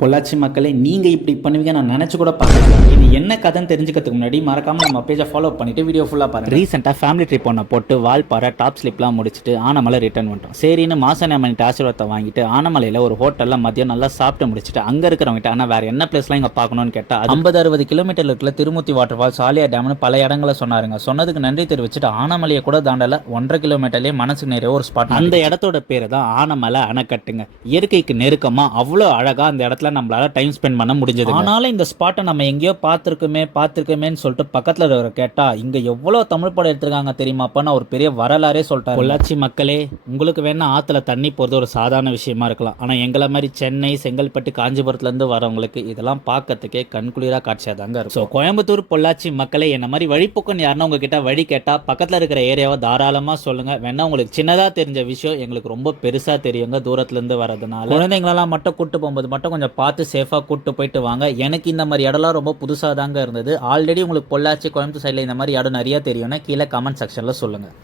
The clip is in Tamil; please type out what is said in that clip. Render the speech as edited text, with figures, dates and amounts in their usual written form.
பொள்ளாச்சி மக்களே, நீங்கள் இப்படி பண்ணுவீங்க நான் நினச்சி கூட பார்க்கல. இது என்ன கதைன்னு தெரிஞ்சுக்கிறதுக்கு முன்னாடி மறக்காமல் நம்ம பேஜை ஃபாலோ பண்ணிவிட்டு வீடியோ ஃபுல்லாக பாருங்கள். ரீசெண்டாக ஃபேமிலி ட்ரிப் ஒன்று போட்டு வால்பாறை டாப் ஸ்லிப்லாம் முடிச்சுட்டு ஆனமலை ரிட்டர்ன் பண்ணிட்டோம். சரின்னு மாசனம்மனிட்டு ஆசீர்வாதத்தை வாங்கிட்டு ஆனமலையில் ஒரு ஹோட்டலில் மதியம் நல்லா சாப்பிட்டு முடிச்சுட்டு அங்கே இருக்கிறவங்ககிட்ட ஆனால் வேறு என்ன பிளேஸ்லாம் இங்கே பார்க்கணும்னு கேட்டால் 50-60 கிலோமீட்டர் இருக்கிற திருமூர்த்தி வாட்டர் ஃபால்ஸ், ஆலியா டேம்னு பல இடங்களை சொன்னாருங்க. சொன்னதுக்கு நன்றி தெரிவிச்சுட்டு ஆனமலையை கூட தாண்டல 1.5 கிலோமீட்டர்லேயே மனசுக்கு நிறைய ஒரு ஸ்பாட். அந்த இடத்தோட பேர் தான் ஆனமலை அணைக்கட்டுங்க. இயற்கைக்கு நெருக்கமாக அவ்வளோ அழகாக அந்த இடத்துல நம்மளால டைம் ஸ்பெண்ட் பண்ண முடிஞ்சது. ஆனாலும் இந்த ஸ்பாட்டை நம்ம எங்கேயோ பார்த்துருக்கோமேன்னு சொல்லிட்டு பக்கத்தில் இருக்கிற கேட்டா இங்க எவ்வளோ தமிழ் படம் எடுத்திருக்காங்க தெரியுமாப்பான்னு ஒரு பெரிய வரலாறே சொல்லிட்டாரு. பொள்ளாச்சி மக்களே, உங்களுக்கு வேணா ஆத்துல தண்ணி போறது ஒரு சாதாரண விஷயமா இருக்கலாம். ஆனா எங்களை மாதிரி சென்னை, செங்கல்பட்டு, காஞ்சிபுரத்துல இருந்து வரவங்களுக்கு இதெல்லாம் பார்க்கறதுக்கே கண்குளிரா காட்சியா தாங்க இருக்கும். கோயம்புத்தூர் பொள்ளாச்சி மக்களே, என்ன மாதிரி வழிபோக்கன் யாருன்னா உங்ககிட்ட வழி கேட்டா பக்கத்துல இருக்கிற ஏரியாவை தாராளமா சொல்லுங்க. வேணா உங்களுக்கு சின்னதா தெரிஞ்ச விஷயம் எங்களுக்கு ரொம்ப பெருசா தெரியுங்க. தூரத்துல இருந்து வரதுனால குழந்தைங்களெல்லாம் மட்டும் கூட்டு போகும்போது மட்டும் கொஞ்சம் பார்த்து சேஃபாக கூப்பிட்டு போயிட்டு வாங்க. எனக்கு இந்த மாதிரி இடம்லாம் ரொம்ப புதுசாக தாங்க இருந்தது. ஆல்ரெடி உங்களுக்கு பொள்ளாச்சி, கோயம்புத்தூர் சைடில் இந்த மாதிரி இடம் நிறைய தெரியும்னா கீழே கமெண்ட் செக்ஷனில் சொல்லுங்கள்.